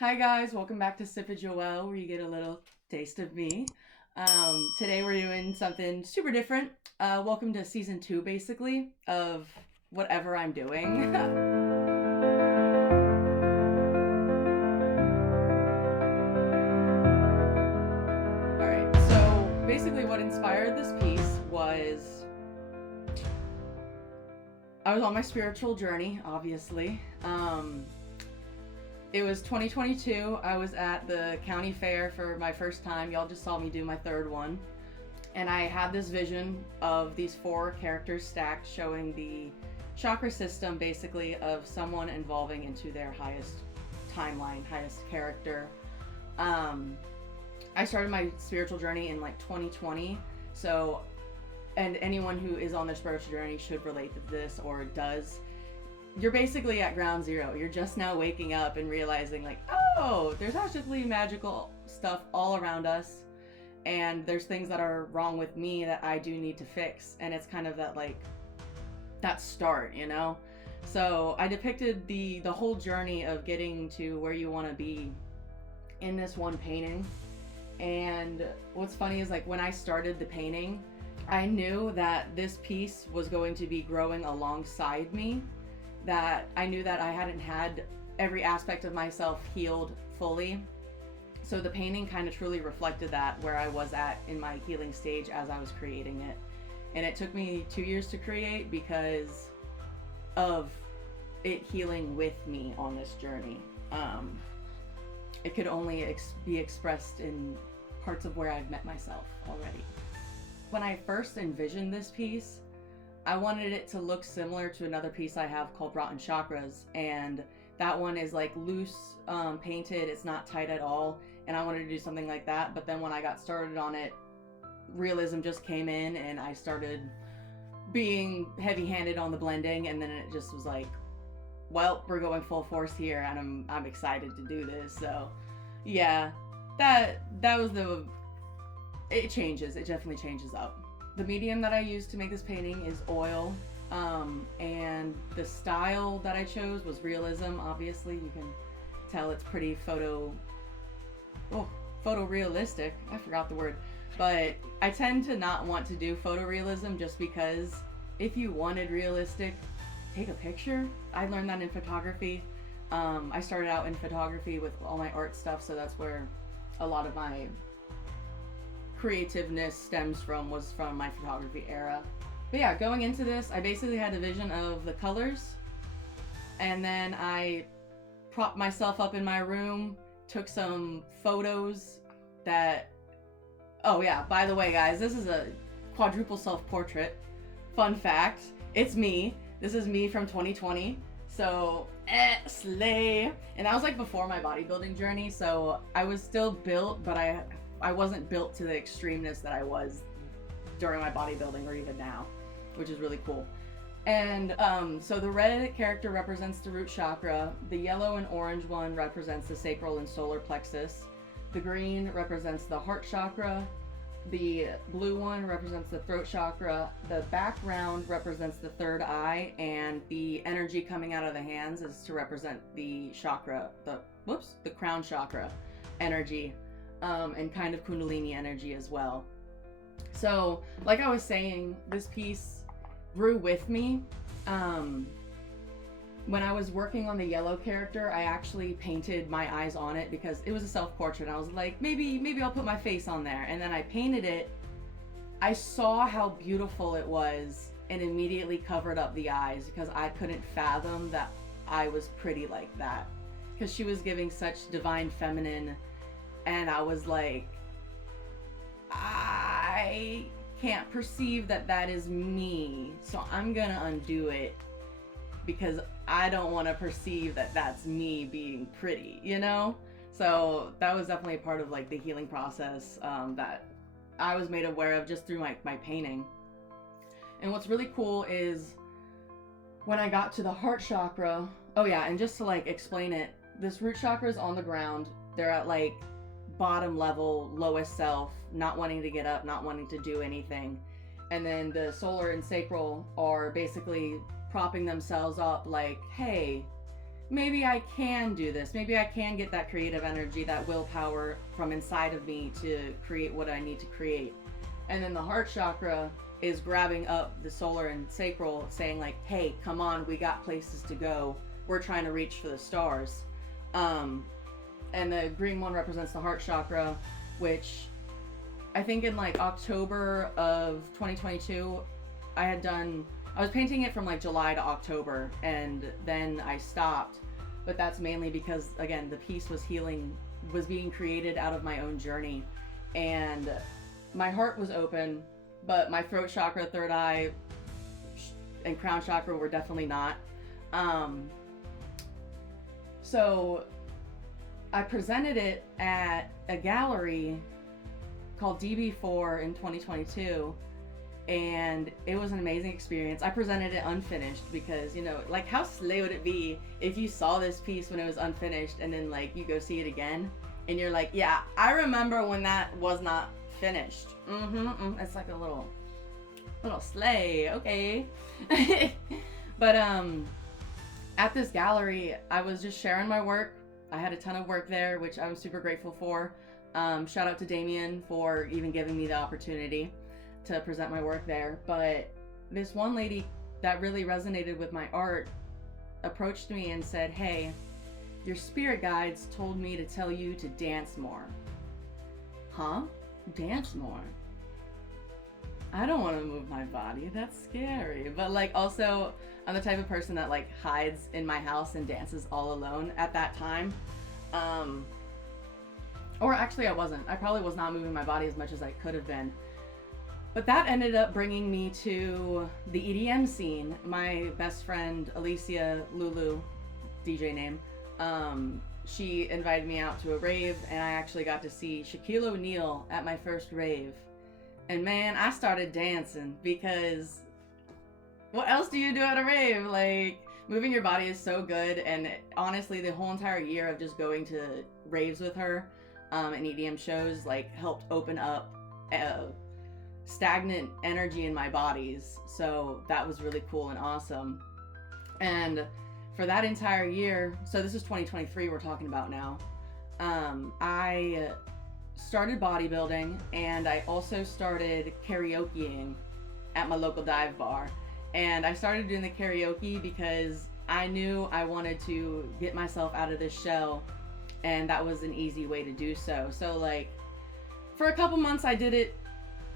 Hi guys, welcome back to Sip of Joelle, where you get a little taste of me. Today we're doing something super different. Welcome to season 2, basically, of whatever I'm doing. Alright, so basically what inspired this piece was I was on my spiritual journey, obviously. It was 2022. I was at the county fair for my first time. Y'all just saw me do my third one. And I had this vision of these 4 characters stacked showing the chakra system, basically, of someone evolving into their highest timeline, highest character. I started my spiritual journey in like 2020. So, and anyone who is on their spiritual journey should relate to this or does. You're basically at ground zero. You're just now waking up and realizing like, oh, there's actually magical stuff all around us, and there's things that are wrong with me that I do need to fix. And it's kind of that like that start, you know? So I depicted the whole journey of getting to where you want to be in this one painting. And what's funny is like when I started the painting, I knew that this piece was going to be growing alongside me. That I knew that I hadn't had every aspect of myself healed fully. So the painting kind of truly reflected that, where I was at in my healing stage as I was creating it. And it took me 2 years to create because of it healing with me on this journey. It could only be expressed in parts of where I've met myself already. When I first envisioned this piece, I wanted it to look similar to another piece I have called Rotten Chakras, and that one is like loose painted, it's not tight at all, and I wanted to do something like that. But then when I got started on it, realism just came in and I started being heavy-handed on the blending, and then it just was like, well, we're going full force here, and I'm excited to do this. So yeah, that was it changes, it definitely changes up. The medium that I used to make this painting is oil, and the style that I chose was realism. Obviously, you can tell it's pretty photorealistic. I forgot the word. But I tend to not want to do photorealism just because if you wanted realistic, take a picture. I learned that in photography. I started out in photography with all my art stuff, so that's where a lot of my creativeness stems from, was from my photography era. But yeah, going into this, I basically had a vision of the colors, and then I propped myself up in my room, took some photos that, oh yeah, by the way guys, this is a quadruple self-portrait. Fun fact, it's me. This is me from 2020. So, slay. And that was like before my bodybuilding journey, so I was still built, but I wasn't built to the extremeness that I was during my bodybuilding or even now, which is really cool. And so the red character represents the root chakra, the yellow and orange one represents the sacral and solar plexus, the green represents the heart chakra, the blue one represents the throat chakra, the background represents the third eye, and the energy coming out of the hands is to represent the chakra, the crown chakra energy. And kind of Kundalini energy as well. So, like I was saying, this piece grew with me. When I was working on the yellow character, I actually painted my eyes on it because it was a self-portrait. I was like, maybe I'll put my face on there. And then I painted it. I saw how beautiful it was and immediately covered up the eyes because I couldn't fathom that I was pretty like that. Because she was giving such divine feminine. And I was like, I can't perceive that is me, so I'm gonna undo it because I don't want to perceive that that's me being pretty, you know? So that was definitely a part of like the healing process that I was made aware of just through my painting. And what's really cool is when I got to the heart chakra, oh yeah, and just to like explain it, this root chakra is on the ground. They're at like bottom level, lowest self, not wanting to get up, not wanting to do anything. And then the solar and sacral are basically propping themselves up like, hey, maybe I can do this. Maybe I can get that creative energy, that willpower from inside of me to create what I need to create. And then the heart chakra is grabbing up the solar and sacral, saying like, hey, come on, we got places to go. We're trying to reach for the stars. And the green one represents the heart chakra, which I think in like October of 2022, I was painting it from like July to October, and then I stopped. But that's mainly because, again, the piece was being created out of my own journey. And my heart was open, but my throat chakra, third eye, and crown chakra were definitely not. So I presented it at a gallery called DB4 in 2022, and it was an amazing experience. I presented it unfinished because, you know, like how slay would it be if you saw this piece when it was unfinished and then like you go see it again and you're like, yeah, I remember when that was not finished. It's like a little slay, okay. But at this gallery, I was just sharing my work. I had a ton of work there, which I was super grateful for. Shout out to Damien for even giving me the opportunity to present my work there. But this one lady that really resonated with my art approached me and said, hey, your spirit guides told me to tell you to dance more. Huh? Dance more? I don't want to move my body. That's scary. But like also, I'm the type of person that like hides in my house and dances all alone at that time. Or actually I wasn't. I probably was not moving my body as much as I could have been. But that ended up bringing me to the EDM scene. My best friend, Alicia Lulu, DJ name, she invited me out to a rave, and I actually got to see Shaquille O'Neal at my first rave. And man, I started dancing because what else do you do at a rave? Like, moving your body is so good. And honestly, the whole entire year of just going to raves with her and EDM shows like helped open up stagnant energy in my bodies. So that was really cool and awesome. And for that entire year, so this is 2023 we're talking about now, I started bodybuilding, and I also started karaokeing at my local dive bar. And I started doing the karaoke because I knew I wanted to get myself out of this shell, and that was an easy way to do so. So like for a couple months I did it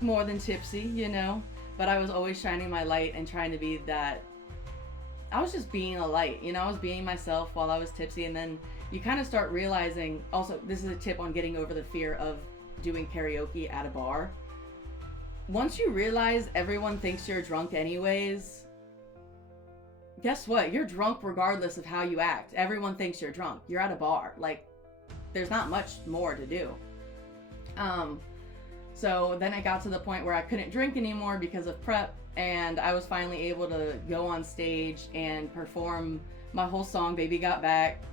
more than tipsy, you know, but I was always shining my light and trying to be that. I was just being a light, you know, I was being myself while I was tipsy. And then you kind of start realizing, also, this is a tip on getting over the fear of doing karaoke at a bar. Once you realize everyone thinks you're drunk anyways, guess what? You're drunk regardless of how you act. Everyone thinks you're drunk. You're at a bar. Like, there's not much more to do. So then it got to the point where I couldn't drink anymore because of prep, and I was finally able to go on stage and perform my whole song, Baby Got Back,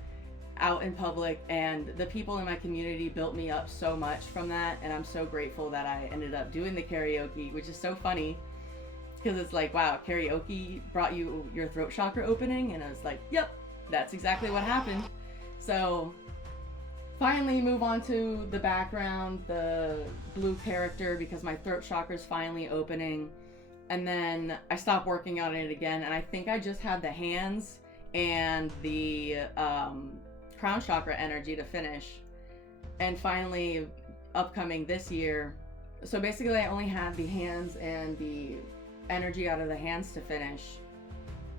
out in public. And the people in my community built me up so much from that, and I'm so grateful that I ended up doing the karaoke, which is so funny because it's like, wow, karaoke brought you your throat chakra opening, and I was like, yep, that's exactly what happened. So finally move on to the background, the blue character, because my throat chakra is finally opening. And then I stopped working on it again, and I think I just had the hands and the crown chakra energy to finish. And finally, upcoming this year, so basically I only had the hands and the energy out of the hands to finish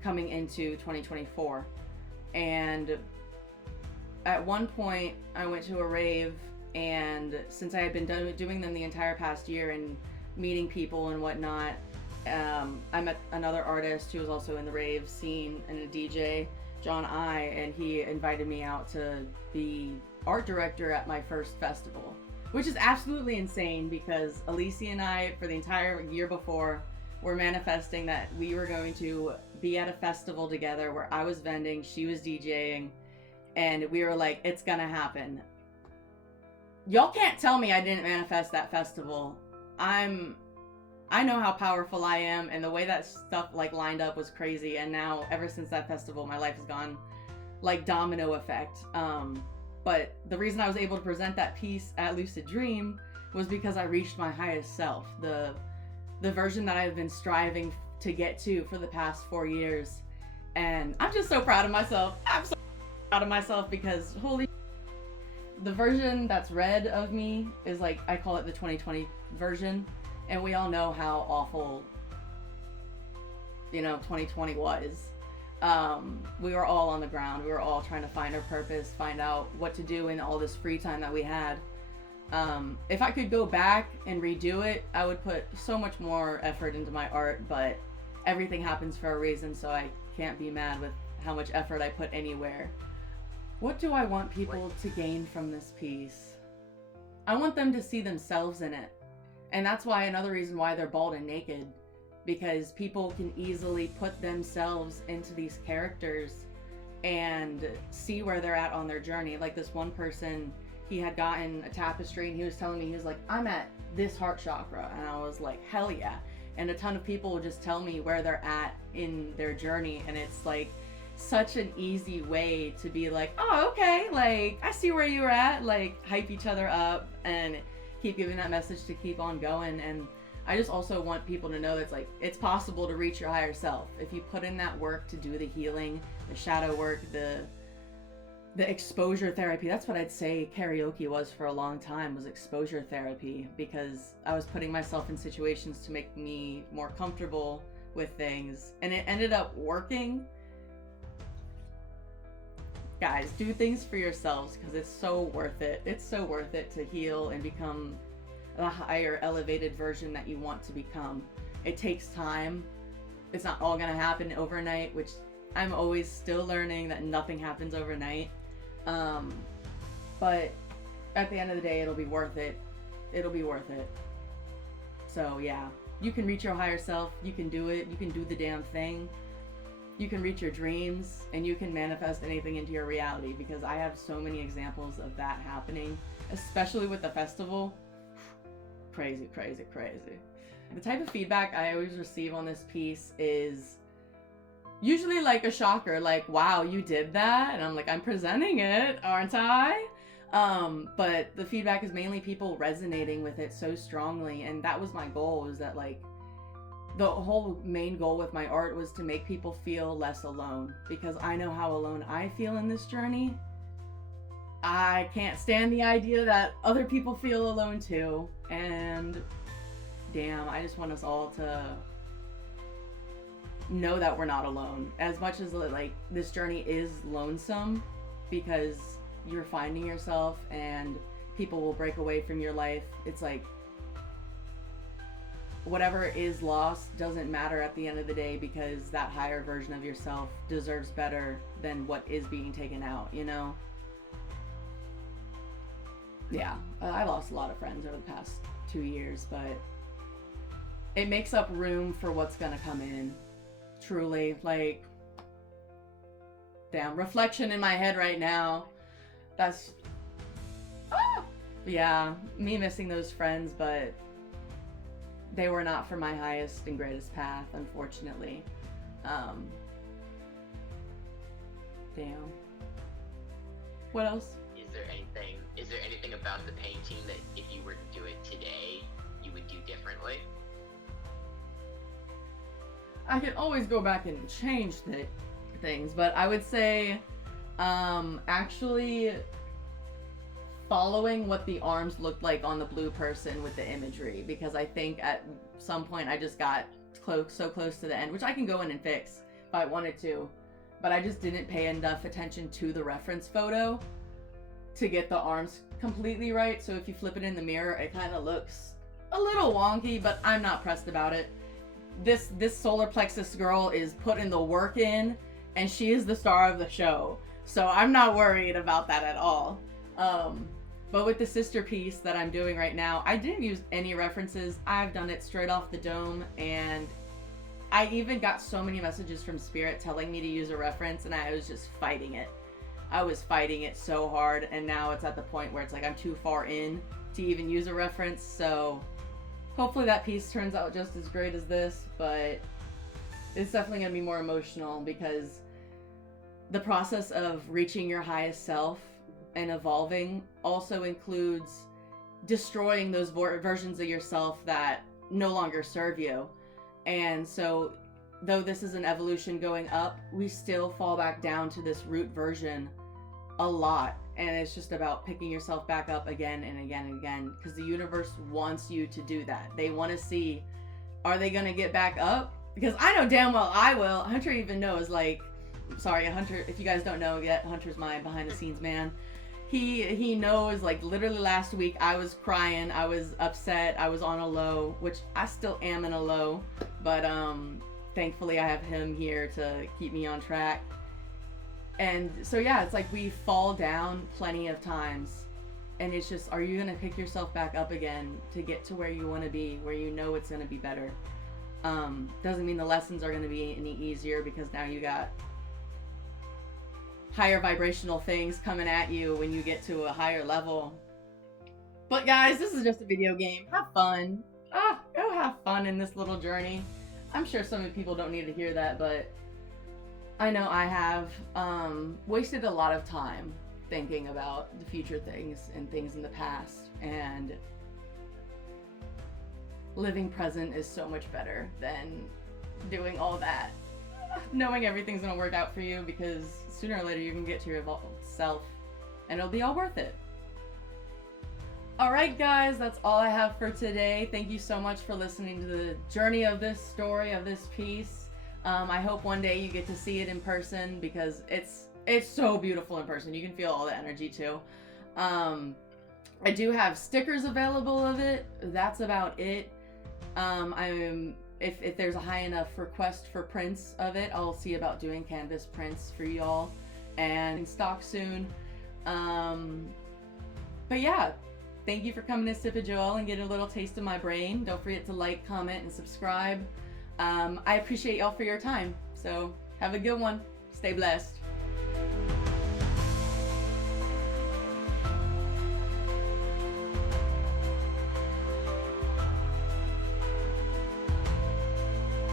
coming into 2024. And at one point I went to a rave, and since I had been doing them the entire past year and meeting people and whatnot, I met another artist who was also in the rave scene and a DJ, John I, and he invited me out to be art director at my first festival, which is absolutely insane because Alicia and I, for the entire year before, were manifesting that we were going to be at a festival together where I was vending, she was DJing, and we were like, it's gonna happen. Y'all can't tell me I didn't manifest that festival. I know how powerful I am, and the way that stuff like lined up was crazy. And now, ever since that festival, my life has gone like domino effect. But the reason I was able to present that piece at Lucid Dream was because I reached my highest self, the version that I've been striving to get to for the past 4 years. And I'm just so proud of myself. I'm so proud of myself because the version that's red of me is like, I call it the 2020 version. And we all know how awful, 2020 was. We were all on the ground. We were all trying to find our purpose, find out what to do in all this free time that we had. If I could go back and redo it, I would put so much more effort into my art, but everything happens for a reason, so I can't be mad with how much effort I put anywhere. What do I want people to gain from this piece? I want them to see themselves in it. And that's why another reason why they're bald and naked, because people can easily put themselves into these characters and see where they're at on their journey. Like this one person, he had gotten a tapestry and he was telling me, he was like, I'm at this heart chakra. And I was like, hell yeah. And a ton of people will just tell me where they're at in their journey. And it's like such an easy way to be like, oh, okay, like I see where you're at, like hype each other up and keep giving that message to keep on going. And I just also want people to know that it's possible to reach your higher self. If you put in that work to do the healing, the shadow work, the exposure therapy. That's what I'd say karaoke was for a long time, was exposure therapy, because I was putting myself in situations to make me more comfortable with things, and it ended up working. Guys, do things for yourselves because it's so worth it. It's so worth it to heal and become the higher elevated version that you want to become. It takes time. It's not all gonna happen overnight, which I'm always still learning that nothing happens overnight. But at the end of the day, it'll be worth it. It'll be worth it. So yeah, you can reach your higher self. You can do it. You can do the damn thing. You can reach your dreams and you can manifest anything into your reality, because I have so many examples of that happening, especially with the festival. Crazy, crazy, crazy. The type of feedback I always receive on this piece is usually like a shocker, like, wow, you did that? And I'm like, I'm presenting it, aren't I? But the feedback is mainly people resonating with it so strongly. And that was my goal, is that like, the whole main goal with my art was to make people feel less alone, because I know how alone I feel in this journey. I can't stand the idea that other people feel alone too. And damn, I just want us all to know that we're not alone. As much as like this journey is lonesome, because you're finding yourself and people will break away from your life. It's like, whatever is lost doesn't matter at the end of the day, because that higher version of yourself deserves better than what is being taken out, you know? Yeah, I lost a lot of friends over the past 2 years, but it makes up room for what's gonna come in. Truly, like, damn, reflection in my head right now. That's, yeah, me missing those friends, but they were not for my highest and greatest path, unfortunately. Damn. What else? Is there anything about the painting that if you were to do it today, you would do differently? I could always go back and change things, but I would say, actually following what the arms looked like on the blue person with the imagery, because I think at some point I just got so close to the end, which I can go in and fix if I wanted to, but I just didn't pay enough attention to the reference photo to get the arms completely right. So if you flip it in the mirror, it kind of looks a little wonky, but I'm not pressed about it. This solar plexus girl is putting the work in, and she is the star of the show, so I'm not worried about that at all. But with the sister piece that I'm doing right now, I didn't use any references. I've done it straight off the dome, and I even got so many messages from Spirit telling me to use a reference, and I was just fighting it. I was fighting it so hard, and now it's at the point where it's like I'm too far in to even use a reference, so hopefully that piece turns out just as great as this, but it's definitely going to be more emotional, because the process of reaching your highest self and evolving also includes destroying those versions of yourself that no longer serve you. And so though this is an evolution going up, we still fall back down to this root version a lot. And it's just about picking yourself back up again and again and again, because the universe wants you to do that. They want to see, are they going to get back up? Because I know damn well I will. Hunter even knows, like, sorry, Hunter, if you guys don't know yet, Hunter's my behind the scenes man. He knows, like, literally last week I was crying, I was upset, I was on a low, which I still am in a low, but thankfully I have him here to keep me on track. And so yeah, it's like we fall down plenty of times, and it's just, are you gonna pick yourself back up again to get to where you want to be, where you know it's gonna be better? Doesn't mean the lessons are gonna be any easier, because now you got higher vibrational things coming at you when you get to a higher level. But guys, this is just a video game. Have fun. Go have fun in this little journey. I'm sure some people don't need to hear that, but I know I have wasted a lot of time thinking about the future things and things in the past, and living present is so much better than doing all that, knowing everything's gonna work out for you, because sooner or later you can get to your evolved self and it'll be all worth it. Alright guys, that's all I have for today. Thank you so much for listening to the journey of this story, of this piece. I hope one day you get to see it in person, because it's so beautiful in person. You can feel all the energy too. I do have stickers available of it. That's about it. If there's a high enough request for prints of it, I'll see about doing canvas prints for y'all and in stock soon. But yeah, thank you for coming to Sip of Joelle and getting a little taste of my brain. Don't forget to like, comment, and subscribe. I appreciate y'all for your time. So have a good one. Stay blessed.